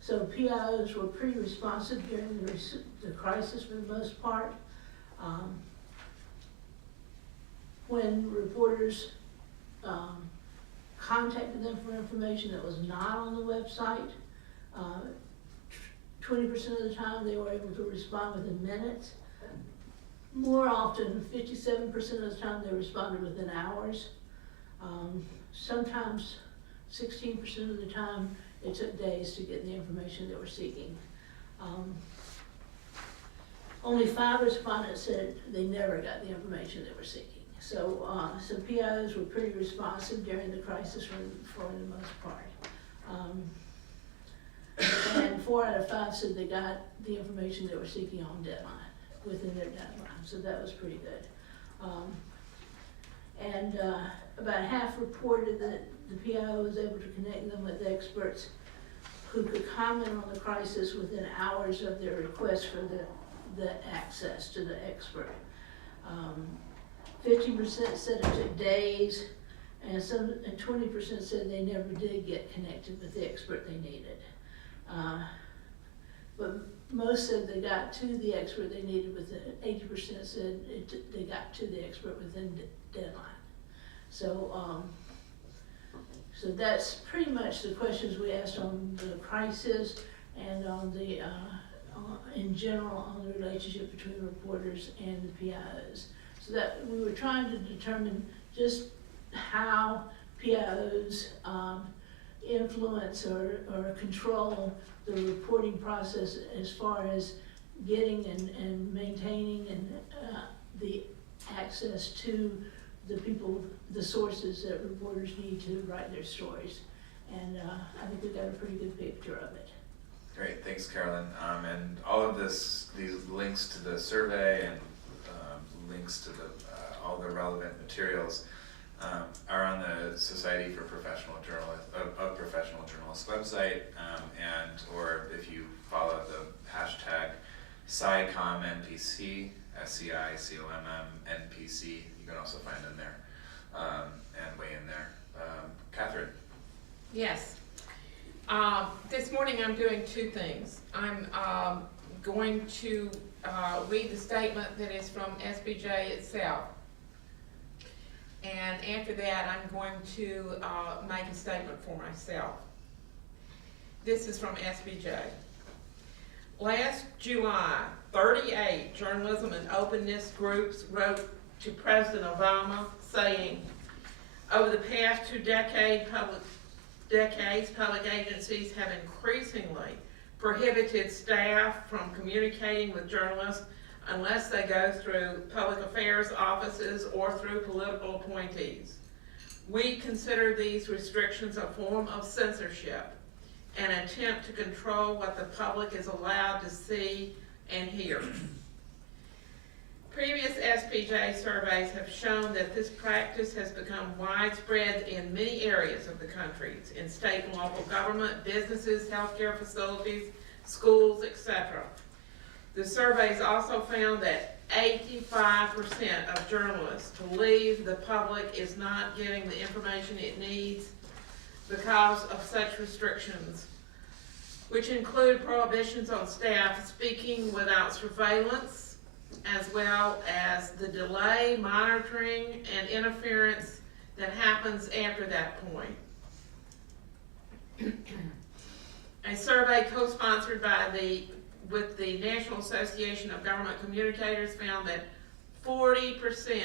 So PIOs were pretty responsive during the crisis for the most part. When reporters contacted them for information that was not on the website, 20% of the time they were able to respond within minutes. More often, 57% of the time they responded within hours. Sometimes 16% of the time it took days to get the information they were seeking. Only 5 respondents said they never got the information they were seeking. So PIOs were pretty responsive during the crisis for the most part. And 4 out of 5 said they got the information they were seeking on deadline, within their deadline. So that was pretty good. About half reported that the PIO was able to connect them with experts who could comment on the crisis within hours of their request for the access to the expert. 50% said it took days, and 20% said they never did get connected with the expert they needed. But most said they got to the expert they needed within, 80% said they got to the expert within deadline. So that's pretty much the questions we asked on the crisis and on the, in general, on the relationship between reporters and the PIOs. So that we were trying to determine just how PIOs influence or control the reporting process as far as getting and maintaining and the access to the people, the sources that reporters need to write their stories. And I think we got a pretty good picture of it. Great, thanks, Carolyn. And all of these links to the survey and links to all the relevant materials are on the Society for Professional Journalists Professional Journalists website, and or if you follow the hashtag SciCommNPC, SCICOMM-NPC, you can also find them there and weigh in there. Kathryn. Yes. This morning I'm doing 2 things. I'm going to read the statement that is from SBJ itself. And after that, I'm going to make a statement for myself. This is from SBJ. Last July, 38 journalism and openness groups wrote to President Obama saying, over the past 2 decades, public agencies have increasingly prohibited staff from communicating with journalists unless they go through public affairs offices or through political appointees. We consider these restrictions a form of censorship, an attempt to control what the public is allowed to see and hear. Previous SPJ surveys have shown that this practice has become widespread in many areas of the country, in state and local government, businesses, healthcare facilities, schools, etc. The surveys also found that 85% of journalists believe the public is not getting the information it needs because of such restrictions, which include prohibitions on staff speaking without surveillance, as well as the delay, monitoring, and interference that happens after that point. A survey co-sponsored with the National Association of Government Communicators found that 40%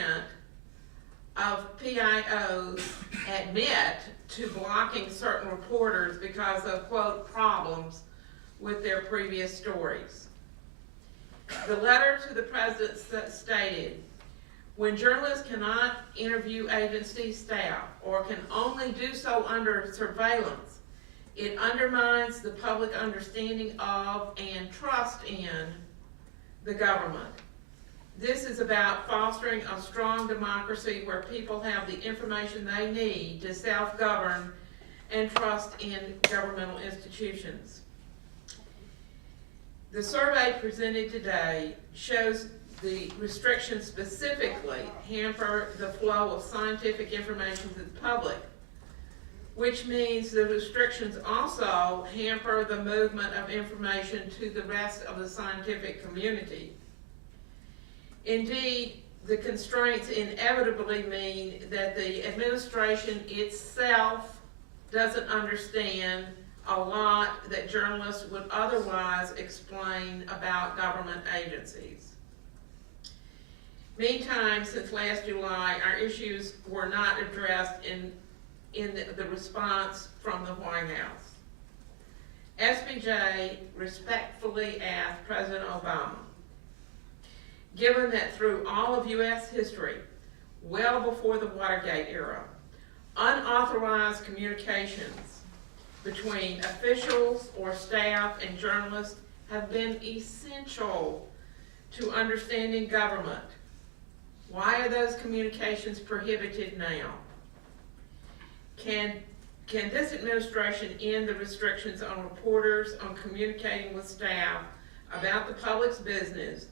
of PIOs admit to blocking certain reporters because of, quote, problems with their previous stories. The letter to the president stated, when journalists cannot interview agency staff or can only do so under surveillance, it undermines the public understanding of and trust in the government. This is about fostering a strong democracy where people have the information they need to self-govern and trust in governmental institutions. The survey presented today shows the restrictions specifically hamper the flow of scientific information to the public. which means the restrictions also hamper the movement of information to the rest of the scientific community. Indeed, the constraints inevitably mean that the administration itself doesn't understand a lot that journalists would otherwise explain about government agencies. Meantime, since last July, our issues were not addressed in the response from the White House. SBJ respectfully asked President Obama, given that through all of U.S. history, well before the Watergate era, unauthorized communications between officials or staff and journalists have been essential to understanding government. Why are those communications prohibited now? Can this administration end the restrictions on reporters on communicating with staff about the public's business,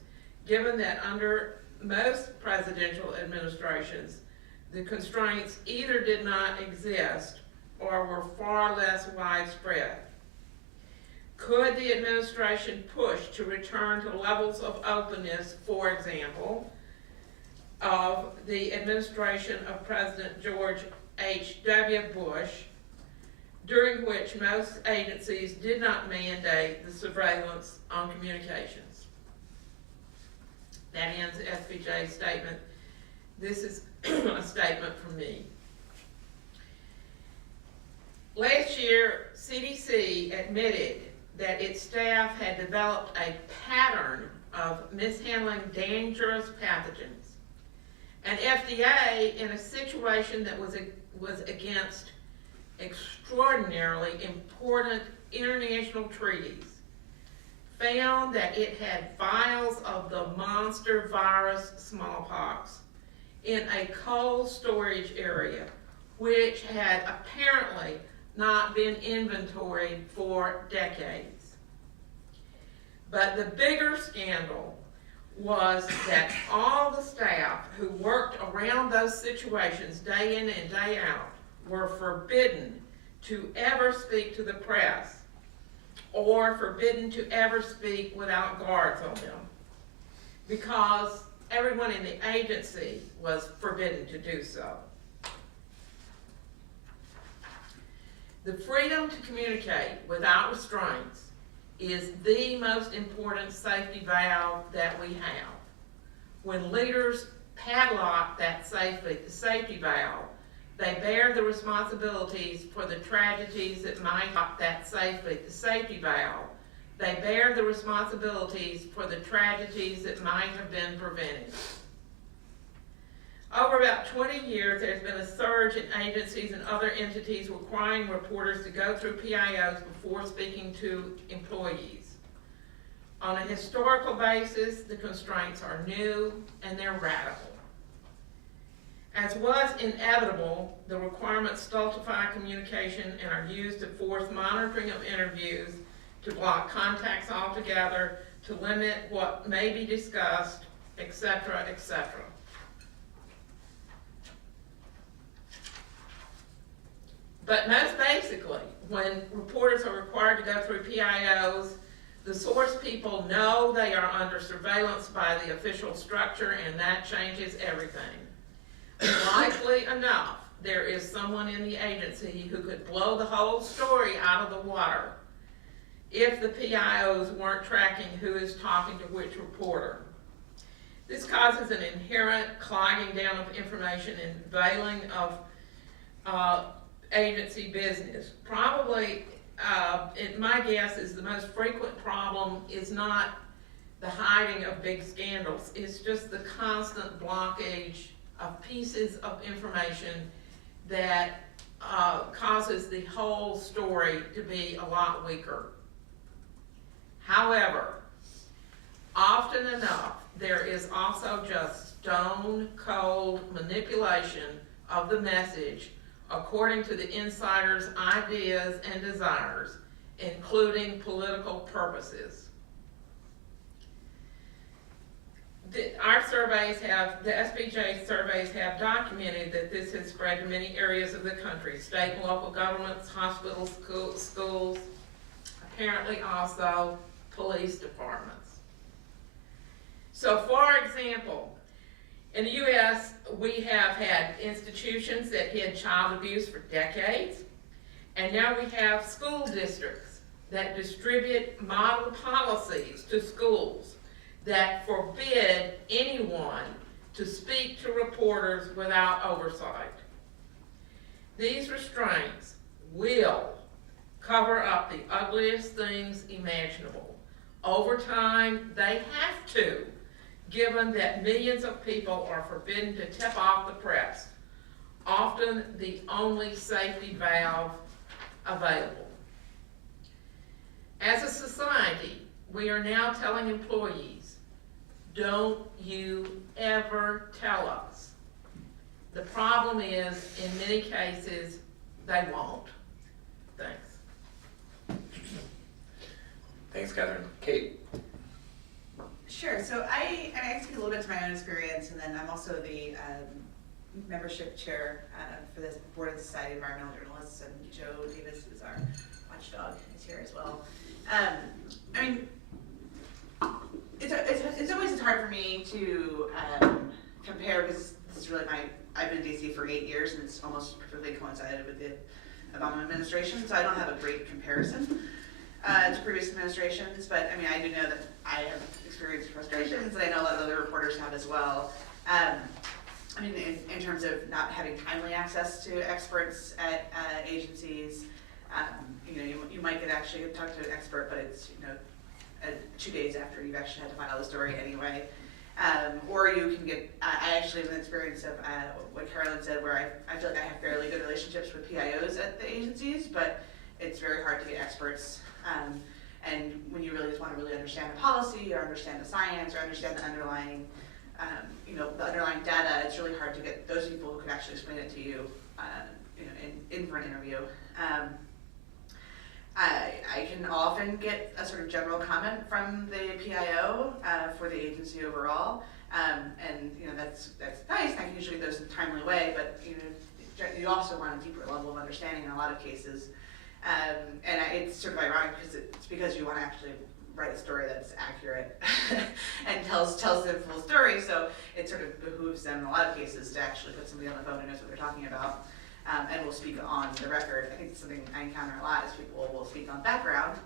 given that under most presidential administrations, the constraints either did not exist or were far less widespread? Could the administration push to return to levels of openness, for example, of the administration of President George H.W. Bush, during which most agencies did not mandate the surveillance on communications? That ends SBJ's statement. This is a statement from me. Last year, CDC admitted that its staff had developed a pattern of mishandling dangerous pathogens. And FDA, in a situation that was against extraordinarily important international treaties, found that it had vials of the monster virus smallpox in a cold storage area, which had apparently not been inventoried for decades. But the bigger scandal was that all the staff who worked around those situations day in and day out were forbidden to ever speak to the press or forbidden to ever speak without guards on them, because everyone in the agency was forbidden to do so. The freedom to communicate without restraints is the most important safety valve that we have. When leaders padlock that safety valve, they bear the responsibilities for the tragedies that might stop that safety valve. They bear the responsibilities for the tragedies that might have been prevented. Over about 20 years, there's been a surge in agencies and other entities requiring reporters to go through PIOs before speaking to employees. On a historical basis, the constraints are new and they're radical. As was inevitable, the requirements stultify communication and are used to force monitoring of interviews, to block contacts altogether, to limit what may be discussed, etc., etc. But most basically, when reporters are required to go through PIOs, the source people know they are under surveillance by the official structure, and that changes everything. Likely enough, there is someone in the agency who could blow the whole story out of the water if the PIOs weren't tracking who is talking to which reporter. This causes an inherent clogging down of information and veiling of agency business. Probably, my guess is the most frequent problem is not the hiding of big scandals. It's just the constant blockage of pieces of information that causes the whole story to be a lot weaker. However, often enough, there is also just stone cold manipulation of the message according to the insider's ideas and desires, including political purposes. our surveys have, the SBJ surveys have documented that this has spread to many areas of the country, state and local governments, hospitals, schools, apparently also police departments. So for example, in the U.S., we have had institutions that hid child abuse for decades, and now we have school districts that distribute model policies to schools that forbid anyone to speak to reporters without oversight. These restraints will cover up the ugliest things imaginable. Over time, they have to, given that millions of people are forbidden to tip off the press, often the only safety valve available. As a society, we are now telling employees, don't you ever tell us. The problem is, in many cases, they won't. Thanks. Thanks, Kathryn. Kate? Sure, so I speak a little bit to my own experience, and then I'm also the membership chair for the Board of the Society of Environmental Journalists, and Joe Davis is our watchdog, is here as well. I mean, it's always hard for me to compare, because this is really I've been in DC for 8 years, and it's almost perfectly coincided with the Obama administration, so I don't have a great comparison to previous administrations, but I mean, I do know that I have experienced frustrations, and I know a lot of other reporters have as well. I mean, in terms of not having timely access to experts at agencies, you know, you might get actually talk to an expert, but it's, you know, 2 days after you've actually had to file the story anyway. Or you can get, I actually have an experience of what Carolyn said, where I feel like I have fairly good relationships with PIOs at the agencies, but it's very hard to get experts. And when you really just want to really understand the policy, or understand the science, or understand the underlying, you know, the underlying data, it's really hard to get those people who can actually explain it to you, you know, in for an interview. I can often get a sort of general comment from the PIO for the agency overall, and you know, that's nice. I can usually get those in a timely way, but you know, you also want a deeper level of understanding in a lot of cases. And it's sort of ironic, because it's because you want to actually write a story that's accurate and tells the full story, so it sort of behooves them in a lot of cases to actually put somebody on the phone who knows what they're talking about, and will speak on the record. I think it's something I encounter a lot, is people will speak on background,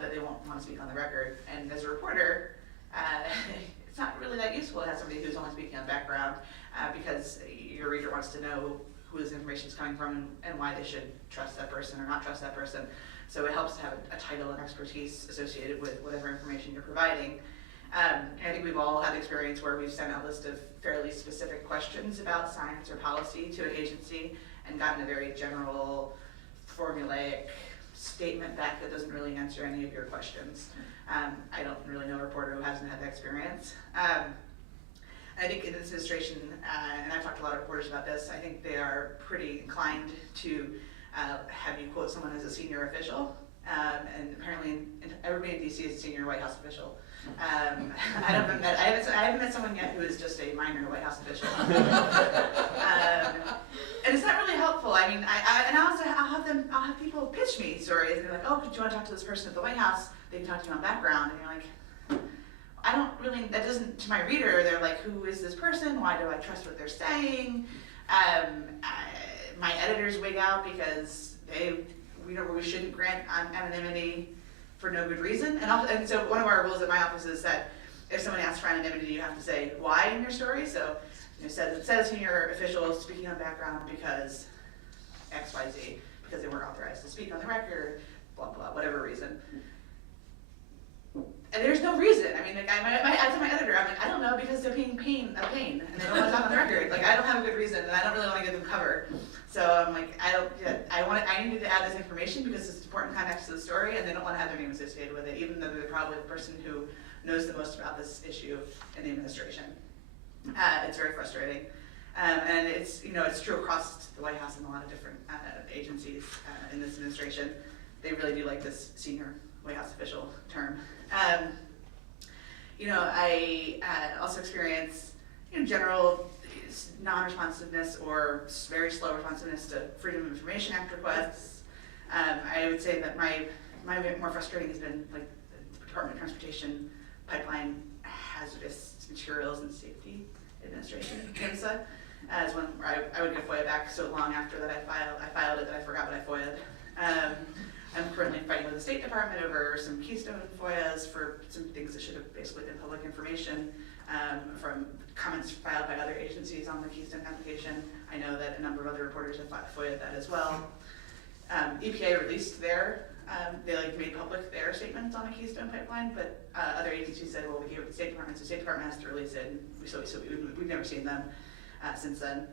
but they won't want to speak on the record. And as a reporter, it's not really that useful to have somebody who's only speaking on background, because your reader wants to know who this information is coming from, and why they should trust that person or not trust that person. So it helps to have a title and expertise associated with whatever information you're providing. I think we've all had experience where we've sent a list of fairly specific questions about science or policy to an agency, and gotten a very general, formulaic statement back that doesn't really answer any of your questions. I don't really know a reporter who hasn't had that experience. I think in this administration, and I've talked to a lot of reporters about this, I think they are pretty inclined to have you quote someone as a senior official, and apparently everybody in DC is a senior White House official. I haven't met someone yet who is just a minor White House official. And it's not really helpful. I mean, I'll have people pitch me stories, and they're like, oh, could you want to talk to this person at the White House? They can talk to you on background, and you're like, I don't really, that doesn't, to my reader, they're like, who is this person? Why do I trust what they're saying? My editors wig out because we shouldn't grant anonymity for no good reason. And so one of our rules at my office is that if someone asks for anonymity, you have to say why in your story. So it says senior officials speaking on background because X, Y, Z, because they weren't authorized to speak on the record, blah, blah, whatever reason. And there's no reason. I mean, like I told my editor, I'm like, I don't know, because they're being a pain, and they don't want to talk on the record. Like, I don't have a good reason, and I don't really want to get them covered. So I'm like, I needed to add this information because it's important context to the story, and they don't want to have their name associated with it, even though they're probably the person who knows the most about this issue in the administration. It's very frustrating. And it's true across the White House and a lot of different agencies in this administration. They really do like this senior White House official term. I also experience, general non-responsiveness or very slow responsiveness to Freedom of Information Act requests. I would say that my more frustrating has been like the Department of Transportation pipeline hazardous materials and safety administration, HIMSA, as when I would get FOIA back so long after that I filed it that I forgot what I FOIA'd. I'm currently fighting with the State Department over some Keystone FOIAs for some things that should have basically been public information from comments filed by other agencies on the Keystone application. I know that a number of other reporters have FOIA'd that as well. EPA released they made public their statements on the Keystone pipeline, but other agencies said, well, we gave it to the State Department, so the State Department has to release it, and we've never seen them since then.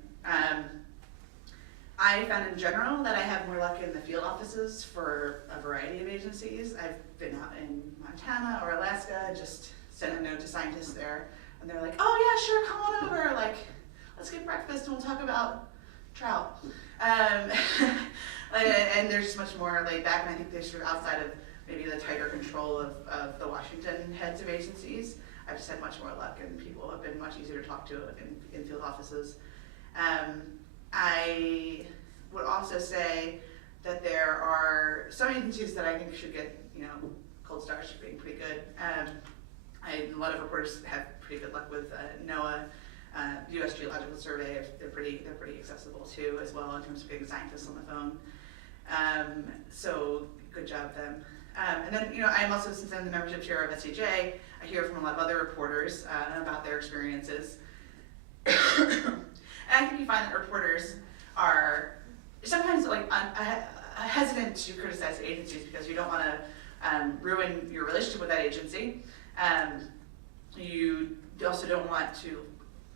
I found in general that I have more luck in the field offices for a variety of agencies. I've been out in Montana or Alaska, just sent a note to scientists there, and they're like, oh yeah, sure, come on over, like, let's get breakfast and we'll talk about trout. And they're just much more laid back, and I think they're sort of outside of maybe the tighter control of the Washington heads of agencies. I've just had much more luck, and people have been much easier to talk to in field offices. I would also say that there are some agencies that I think should get, gold stars for being pretty good. A lot of reporters have pretty good luck with NOAA, U.S. Geological Survey. They're pretty accessible too, as well in terms of getting scientists on the phone. So good job them. And then, I'm also, since I'm the membership chair of SCJ, I hear from a lot of other reporters about their experiences. And I think you find that reporters are sometimes hesitant to criticize agencies because you don't want to ruin your relationship with that agency. You also don't want to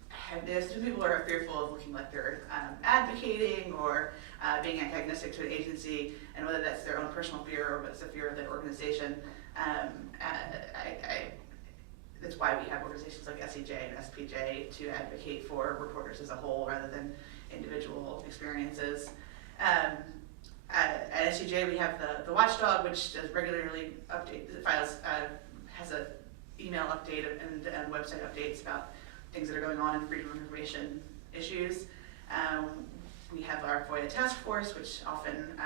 have this. Some people are fearful of looking like they're advocating or being antagonistic to an agency, and whether that's their own personal fear or it's a fear of the organization. That's why we have organizations like SEJ and SPJ to advocate for reporters as a whole rather than individual experiences. At SEJ we have the watchdog, which does regularly has an email update and website updates about things that are going on in freedom of information issues. We have our FOIA task force, which often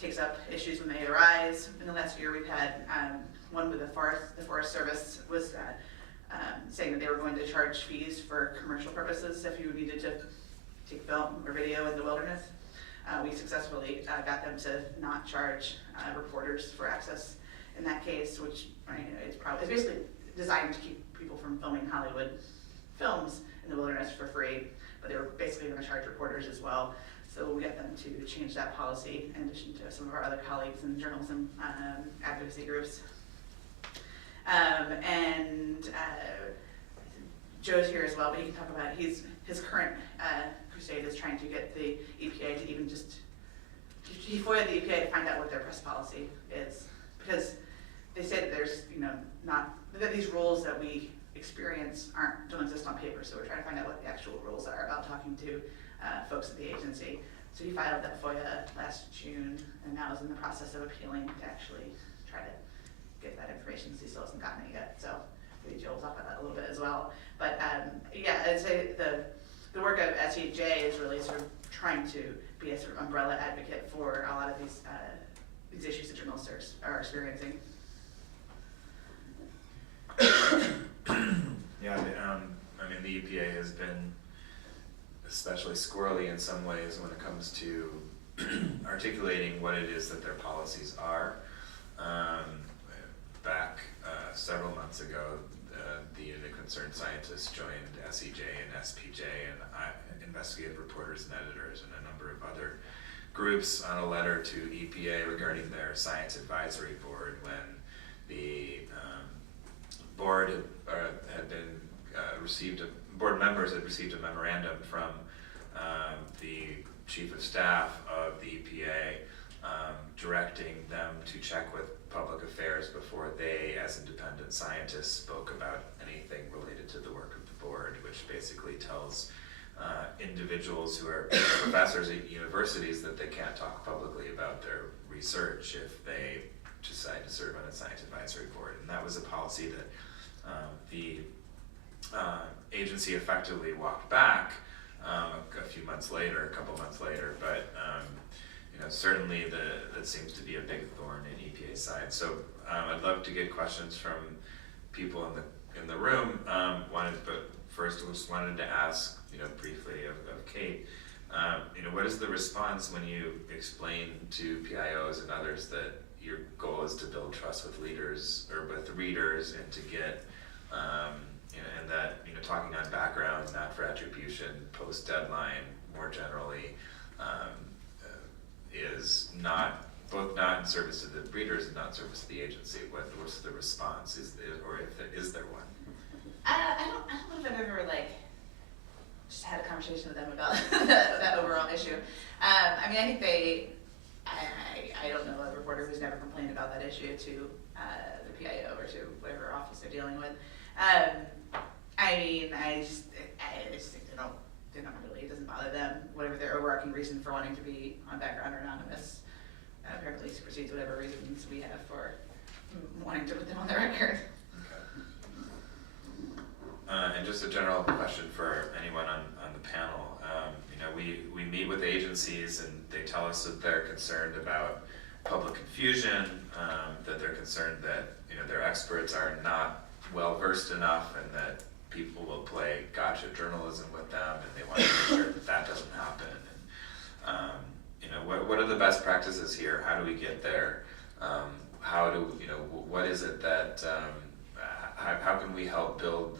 takes up issues when they arise. In the last year we've had one with the Forest Service was saying that they were going to charge fees for commercial purposes if you needed to take film or video in the wilderness. We successfully got them to not charge reporters for access in that case, which it's basically designed to keep people from filming Hollywood films in the wilderness for free, but they were basically going to charge reporters as well. So we got them to change that policy in addition to some of our other colleagues in journalism advocacy groups. Joe's here as well, but he can talk about his current crusade is trying to get the EPA to even he FOIA'd the EPA to find out what their press policy is, because they say that there's that these rules that we experience don't exist on paper, so we're trying to find out what the actual rules are about talking to folks at the agency. So he filed that FOIA last June, and now is in the process of appealing to actually try to get that information, since he still hasn't gotten it yet. So maybe Joe will talk about that a little bit as well. But I'd say the work of SEJ is really sort of trying to be a sort of umbrella advocate for a lot of these issues that journalists are experiencing. Yeah, the EPA has been especially squirrely in some ways when it comes to articulating what it is that their policies are. Back several months ago, the Unit of Concerned Scientists joined SEJ and SPJ and investigative reporters and editors and a number of other groups on a letter to EPA regarding their science advisory board when the board board members had received a memorandum from the chief of staff of the EPA directing them to check with public affairs before they, as independent scientists, spoke about anything related to the work of the board, which basically tells individuals who are professors at universities that they can't talk publicly about their research if they decide to serve on a science advisory board. And that was a policy that the agency effectively walked back a few months later, a couple months later, but certainly that seems to be a big thorn in EPA's side. So I'd love to get questions from people in the room. But first, we just wanted to ask, briefly of Kate. What is the response when you explain to PIOs and others that your goal is to build trust with leaders or with readers and to get, and that, talking on background, not for attribution, post deadline, more generally, is not in service to the readers and not in service to the agency. What's the response? Is there one? I don't know if I've ever just had a conversation with them about that overall issue. I think I don't know a reporter who's never complained about that issue to the PIO or to whatever office they're dealing with. I just think they don't really, it doesn't bother them. Whatever their overarching reason for wanting to be on background or anonymous apparently supersedes whatever reasons we have for wanting to put them on the record. And just a general question for anyone on the panel. We meet with agencies and they tell us that they're concerned about public confusion, that they're concerned that their experts are not well versed enough, and that people will play gotcha journalism with them, and they want to make sure that doesn't happen. And what are the best practices here? How do we get there? What is it that how can we help build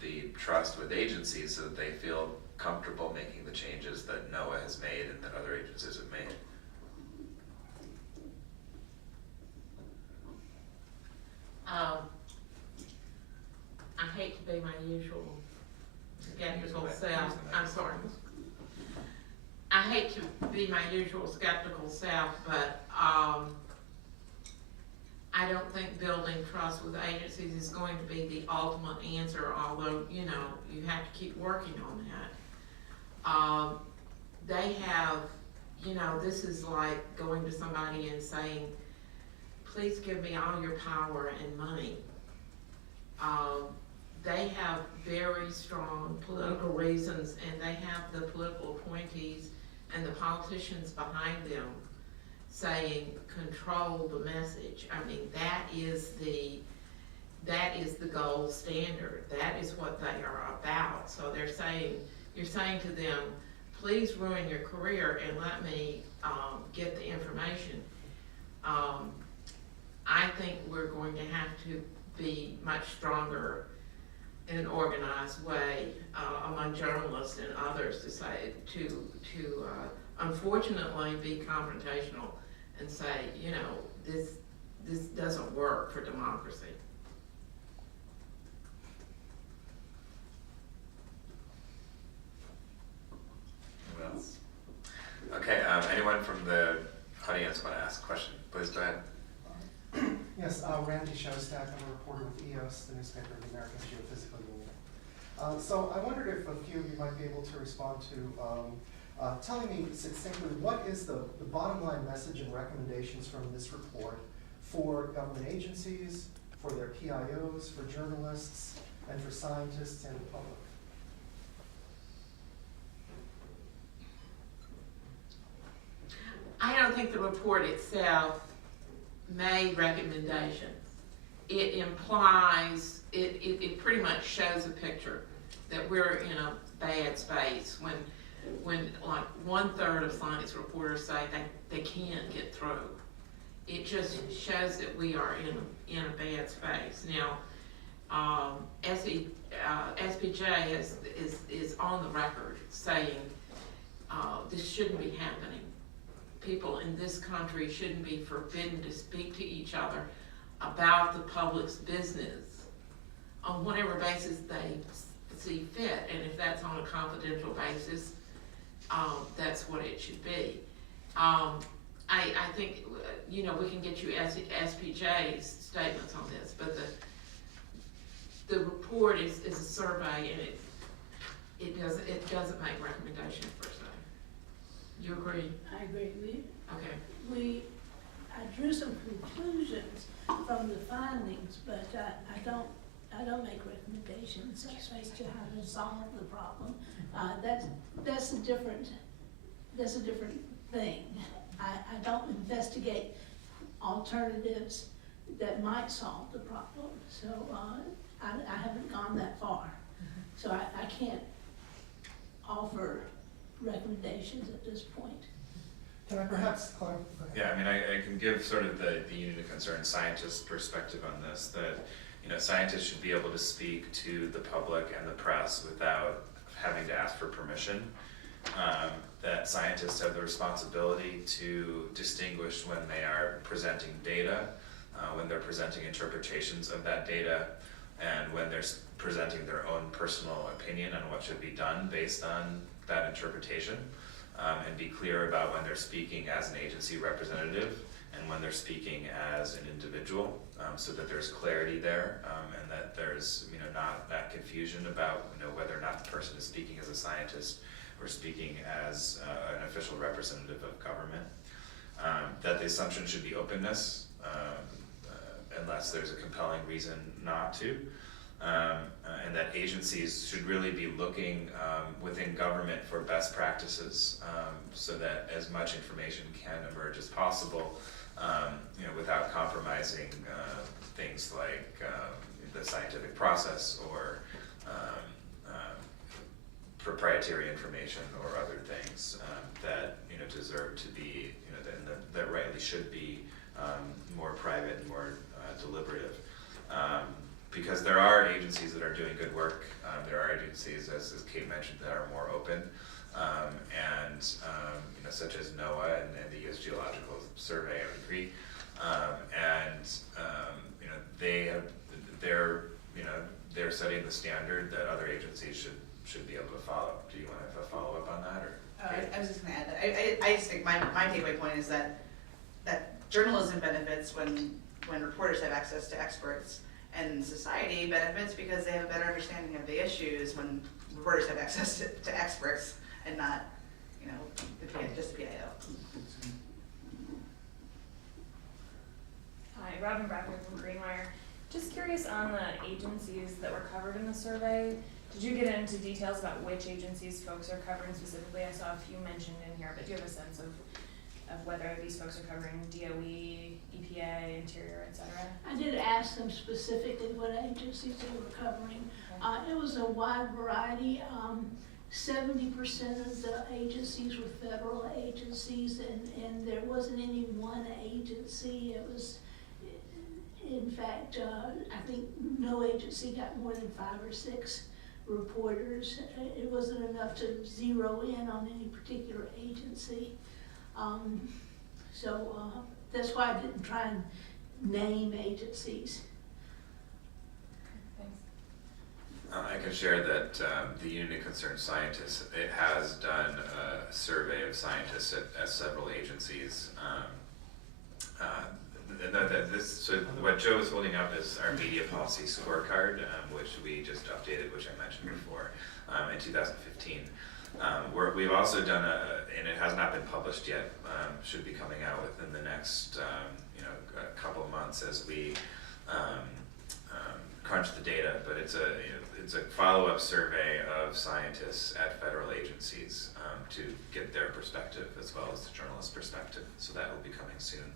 the trust with agencies so that they feel comfortable making the changes that NOAA has made and that other agencies have made? I hate to be my usual skeptical self. I'm sorry. I hate to be my usual skeptical self, but I don't think building trust with agencies is going to be the ultimate answer, although, you have to keep working on that. They have, this is like going to somebody and saying, please give me all your power and money. They have very strong political reasons, and they have the political appointees and the politicians behind them saying, control the message. That is the gold standard. That is what they are about. So you're saying to them, please ruin your career and let me get the information. I think we're going to have to be much stronger in an organized way among journalists and others to say, to unfortunately be confrontational and say, this doesn't work for democracy. Who else? Okay, anyone from the audience want to ask a question? Please go ahead. Yes, Randy Shostak. I'm a reporter with EOS, the newspaper of the American Geophysical Union. So I wondered if a few of you might be able to respond to telling me succinctly what is the bottom line message and recommendations from this report for government agencies, for their PIOs, for journalists, and for scientists and the public. I don't think the report itself made recommendations. It implies, it pretty much shows a picture that we're in a bad space when like 1/3 of science reporters say they can't get through. It just shows that we are in a bad space. Now, SPJ is on the record saying this shouldn't be happening. People in this country shouldn't be forbidden to speak to each other about the public's business on whatever basis they see fit, and if that's on a confidential basis, that's what it should be. I think, we can get you SPJ's statements on this, but the report is a survey, and it doesn't make recommendations per se. You agree? I agree with you. Okay. I drew some conclusions from the findings, but I I don't make recommendations as to how to solve the problem. That's a different thing. I don't investigate alternatives that might solve the problem. So I haven't gone that far. So I can't offer recommendations at this point. Can I perhaps clarify? Yeah, I mean, I can give sort of the unit of concern scientist perspective on this, that, you know, scientists should be able to speak to the public and the press without having to ask for permission. That scientists have the responsibility to distinguish when they are presenting data, when they're presenting interpretations of that data, and when they're presenting their own personal opinion on what should be done based on that interpretation. And be clear about when they're speaking as an agency representative and when they're speaking as an individual, so that there's clarity there, and that there's, you know, not that confusion about, you know, whether or not the person is speaking as a scientist or speaking as an official representative of government. That the assumption should be openness, unless there's a compelling reason not to. And that agencies should really be looking within government for best practices, so that as much information can emerge as possible, you know, without compromising things like the scientific process or proprietary information or other things that, you know, deserve to be, you know, that rightly should be more private and more deliberative. Because there are agencies that are doing good work, there are agencies, as Kate mentioned, that are more open, and you know, such as NOAA and the U.S. Geological Survey, I would agree, and you know, they're setting the standard that other agencies should be able to follow. Do you want to have a follow up on that, or? I was just gonna add that. I just think my takeaway point is that journalism benefits when reporters have access to experts, and society benefits because they have a better understanding of the issues when reporters have access to experts and not, you know, just the PIO. Hi, Robin Brackman from Greenwire. Just curious on the agencies that were covered in the survey. Did you get into details about which agencies folks are covering specifically? I saw a few mentioned in here, but do you have a sense of whether these folks are covering DOE, EPA, Interior, et cetera? I did ask them specifically what agencies they were covering. Okay. It was a wide variety. 70% of the agencies were federal agencies, and there wasn't any one agency. It was, in fact, I think no agency got more than 5 or 6 reporters. It wasn't enough to zero in on any particular agency. That's why I didn't try and name agencies. Thanks. I can share that the Unit of Concerned Scientists, it has done a survey of scientists at several agencies. So what Joe is holding up is our media policy scorecard, which we just updated, which I mentioned before, in 2015. We've also done and it has not been published yet, should be coming out within the next a couple of months as we crunch the data, but it's a follow-up survey of scientists at federal agencies to get their perspective as well as the journalist perspective, so that will be coming soon.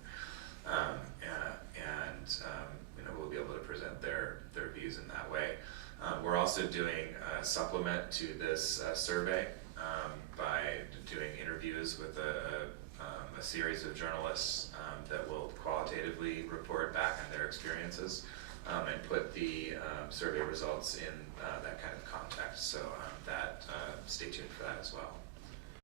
We'll be able to present their views in that way. We're also doing a supplement to this survey by doing interviews with a series of journalists that will qualitatively report back on their experiences and put the survey results in that kind of context. So stay tuned for that as well.